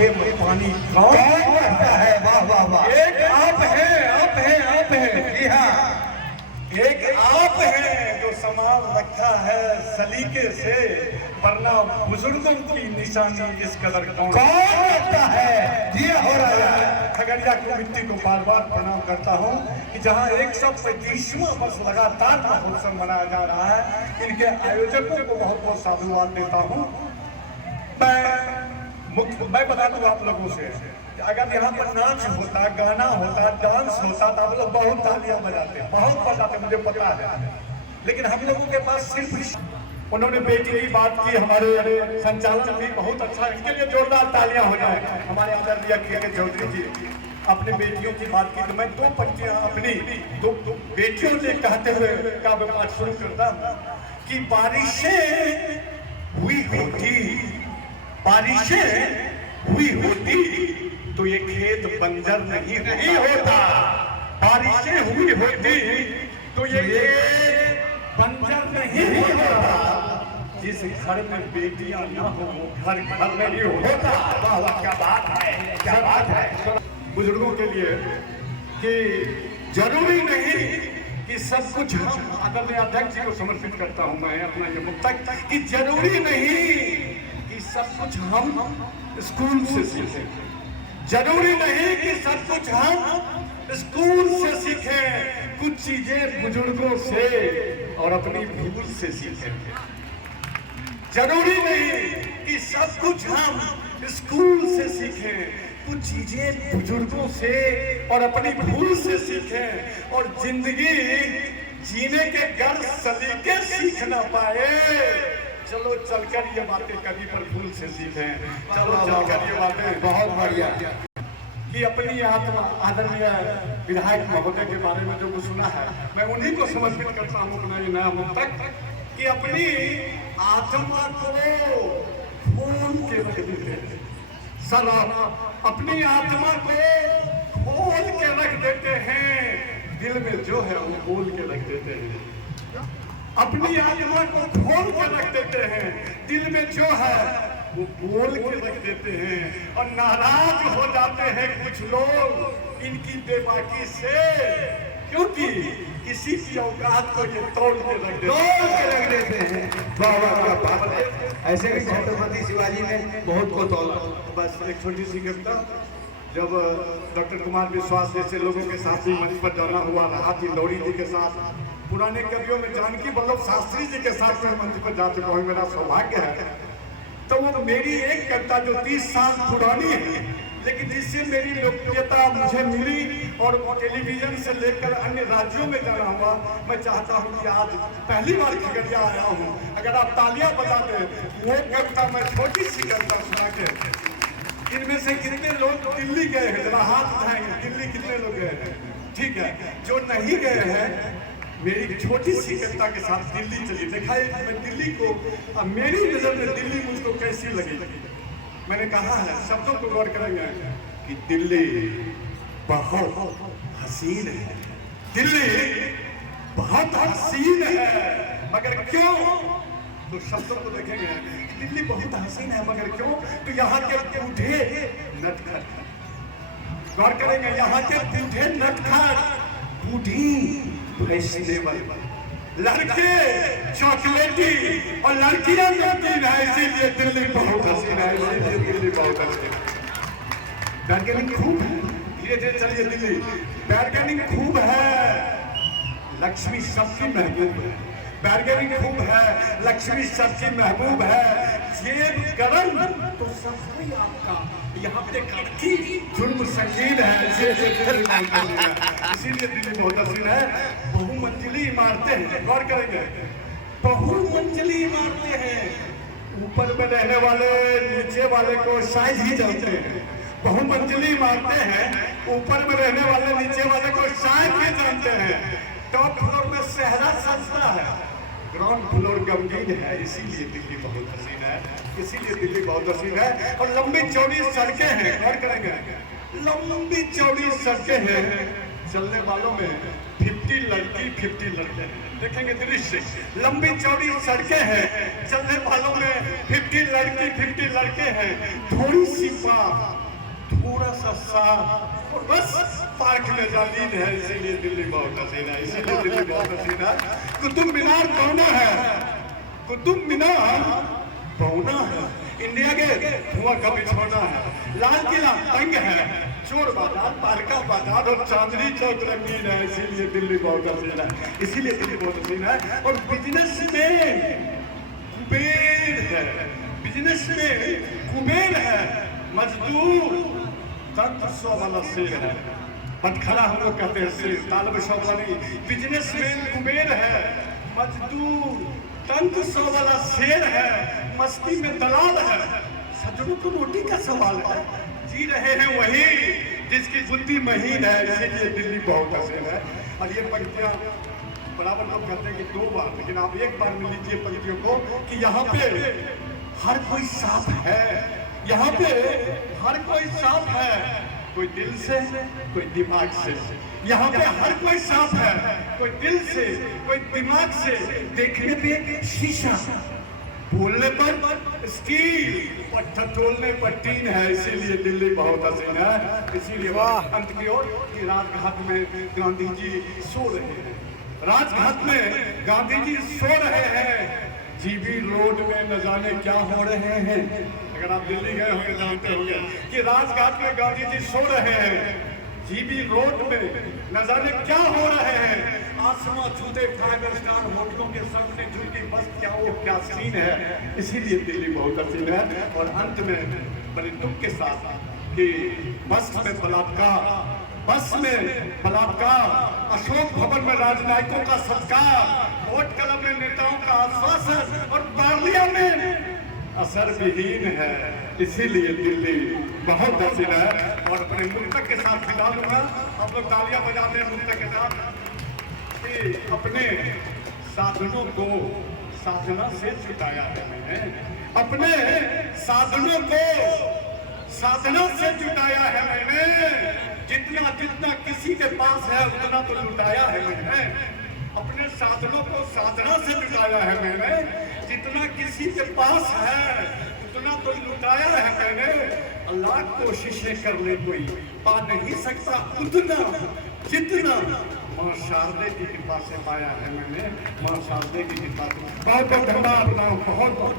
चूल्हे में पानी कौन करता है? वाह वाह वाह। एक आप हैं, आप हैं, आप हैं। जी हाँ, एक आप हैं जो संभाल रखा है सलीके से, वरना बुजुर्गों की निशानी इस कदर कौन करता है? जी हो रहा है। खगड़िया की मिट्टी को बार बार प्रणाम करता हूँ कि जहाँ 135वां वर्ष लगातार महोत्सव मनाया जा रहा है, इनके आयोजकों को बहुत बहुत साधुवाद देता हूँ। मैं बता दूं आप लोगों से, अगर यहाँ पर नाच होता, गाना होता, डांस होता तो आप लोग बहुत तालियां बजाते, बहुत बजाते, मुझे पता है। लेकिन हम लोगों के पास सिर्फ उन्होंने बेटी की बात की, हमारे संचालन भी बहुत अच्छा, इनके लिए जोरदार तालियां हो जाए। हमारे आदरणीय के चौधरी जी अपनी बेटियों की बात की, तो मैं दो पंक्तियां अपनी दो बेटियों से कहते हुए काव्य पाठ शुरू करता कि बारिशें हुई होती, बारिशें हुई होती तो ये खेत बंजर नहीं होता। बारिशें हुई होती तो ये खेत बंजर नहीं होता। जिस घर में बेटियां ना हो वो घर घर नहीं होता। वाह वाह, क्या बात है, क्या बात है। बुजुर्गों के लिए कि जरूरी नहीं कि सब कुछ हम, आदरणीय अध्यक्ष जी को समर्पित करता हूं मैं अपना ये मुक्तक, कि जरूरी नहीं सब कुछ हम स्कूल से सीखें, जरूरी नहीं कि सब कुछ हम स्कूल से सीखें, कुछ चीजें बुजुर्गों से और अपनी भूल से सीखें। जरूरी नहीं कि सब कुछ हम स्कूल से सीखें, कुछ चीजें बुजुर्गों से और अपनी भूल से सीखें, और जिंदगी जीने के गर सलीके सीख ना पाए। चलो चलकर ये बातें कभी पर फूल से सीखें, चलो चलकर ये बातें बहुत बढ़िया कि अपनी आत्मा, आदरणीय विधायक महोदय के बारे में जो कुछ सुना है, मैं उन्हीं को समर्पित करता हूँ अपना ये नया मुक्तक, कि अपनी आत्मा को खोल के रख देते हैं। सर अपनी आत्मा को खोल के रख देते हैं, दिल में जो है वो बोल के रख देते हैं। अपनी आत्मा को खोल के रख देते हैं, दिल में जो है वो बोल के रख देते हैं, और नाराज हो जाते हैं कुछ लोग इनकी बेबाकी से, क्योंकि किसी की औकात को ये तोड़ के रख देते हैं। वाह वाह, क्या बात है। ऐसे ही छत्रपति शिवाजी ने बहुत को तोड़ा। बस एक छोटी सी कविता, जब डॉक्टर कुमार विश्वास जैसे लोगों के साथ भी मंच पर जाना हुआ रहा, दिलौरी जी के साथ, पुराने कवियों में जानकी वल्लभ शास्त्री जी के साथ में मंच पर जा चुका हूँ, मेरा सौभाग्य है। तो वो मेरी एक कविता जो 30 साल पुरानी है, लेकिन जिससे मेरी लोकप्रियता मुझे मिली और टेलीविजन से लेकर अन्य राज्यों में जाना हुआ, मैं चाहता हूँ कि आज पहली बार खगड़िया आया हूँ, अगर आप तालियां बजा दें, वो कविता मैं छोटी सी कविता सुना के, इनमें से कितने लोग दिल्ली गए हैं, जरा हाथ उठाएंगे, दिल्ली कितने लोग गए हैं? ठीक है, जो नहीं गए हैं, मेरी छोटी सी कविता के साथ दिल्ली चली। देखा है मैं दिल्ली को, अब मेरी नजर में दिल्ली मुझको कैसी लगी। मैंने कहा है, शब्दों को गौर करेंगे कि दिल्ली बहुत हसीन है, दिल्ली बहुत हसीन है, मगर क्यों? तो शब्दों को देखेंगे, दिल्ली बहुत हसीन है मगर क्यों? तो यहाँ के बूढ़े नटखट, गौर करेंगे, यहाँ के बूढ़े नटखट, बूढ़ी फैशनेबल, लड़के चॉकलेटी और लड़कियां नमकीन है, इसीलिए दिल्ली बहुत हसीन है, इसीलिए दिल्ली बहुत हसीन है। बार्गेनिंग खूब है, ये चलिए दिल्ली, बार्गेनिंग खूब है, लक्ष्मी सबकी महबूब है, बार्गेनिंग खूब है, लक्ष्मी सबकी महबूब है, जेब गरम तो सफाई आपका, यहाँ पे कड़की जुर्म संगीन है, इसीलिए दिल्ली बहुत हसीन है। बहुमंजिली इमारतें हैं, गौर करेंगे, बहुमंजिली इमारतें हैं, ऊपर में रहने वाले नीचे वाले को शायद ही जानते हैं। बहुमंजिली इमारतें हैं, ऊपर में रहने वाले नीचे वाले को शायद ही जानते हैं। टॉप फ्लोर में सेहरा सजता है, ग्राउंड फ्लोर गमगीन है, इसीलिए दिल्ली बहुत हसीन है, इसीलिए दिल्ली बहुत हसीन है। और लंबी चौड़ी सड़कें हैं, गौर करेंगे, लंबी चौड़ी सड़कें हैं, चलने वालों में 50 लड़की 50 लड़के हैं। देखेंगे दृश्य, लंबी चौड़ी सड़कें हैं, चलने वालों में 50 लड़की 50 लड़के हैं, थोड़ी सी बात, थोड़ा सा साथ, और बस पार्क में जालीन है। इसीलिए दिल्ली बहुत हसीन है, इसीलिए दिल्ली बहुत हसीन है। कुतुब मीनार कौन है? कुतुब मीनार पौना है, इंडिया के धुआं का बिछौना है, लाल किला तंग है, चोर बाजार, पारका बाजार और चांदनी चौक रंगीन है। इसीलिए दिल्ली बहुत हसीन है, इसीलिए दिल्ली बहुत हसीन है। और बिजनेस में कुबेर है, बिजनेस में कुबेर है, मजदूर तंत्र सौ वाला शेर है। बटखरा हम लोग कहते हैं शेर, तालब सौ वाली। बिजनेस में कुबेर है, मजदूर तंत्र सौ वाला शेर है, मस्ती में दलाल है, सजनों को रोटी का सवाल है। जी रहे हैं वही जिसकी बुद्धि महीन है, इसीलिए दिल्ली बहुत हसीन है। और ये पंक्तियां बराबर लोग कहते हैं कि 2 बार, लेकिन आप एक बार मिल लीजिए पंक्तियों को कि यहाँ पे हर कोई साफ है, यहाँ पे हर कोई साफ है, कोई दिल से कोई दिमाग से। यहाँ पे हर कोई साफ है, कोई दिल से कोई दिमाग से। देखने पे शीशा, बोलने पर स्टील, पत्थर तोड़ने पर टीन है। इसीलिए दिल्ली बहुत हसीन है। इसीलिए अंत की ओर कि राजघाट में गांधी जी सो रहे हैं, राजघाट में गांधी जी सो रहे हैं, जीबी रोड में न जाने क्या हो रहे हैं। अगर आप दिल्ली गए होंगे जानते होंगे कि राजघाट में गांधी जी सो रहे हैं, जीबी रोड में न जाने क्या हो रहे हैं। आसमां छूते 5 स्टार होटलों के सामने झुकी बस, क्या वो क्या सीन है। इसीलिए दिल्ली बहुत हसीन है। और अंत में बड़े दुख के साथ कि बस में बलात्कार, बस में बलात्कार, अशोक भवन में राजनयिकों का सत्कार, वोट क्लब में नेताओं का आश्वासन और पार्लियामेंट असर विहीन है। इसीलिए दिल्ली बहुत हसीन है। और अपने मुल्क के साथ विदा लूंगा। आप लोग तालियां बजाते हैं मुल्क के साथ कि अपने साधनों को साधना से जुटाया है मैंने, अपने साधनों को साधना से जुटाया है मैंने। जितना जितना किसी के पास है उतना तो लुटाया है मैंने, अपने साधनों को साधना से जुटाया है मैंने। जितना किसी के पास है उतना तो लुटाया है मैंने। लाख कोशिशें कर ले कोई पा नहीं सकता उतना जितना मां शारदे की कृपा से पाया है मैंने। मां शारदे की कृपा से बहुत बहुत धन्यवाद, बहुत बहुत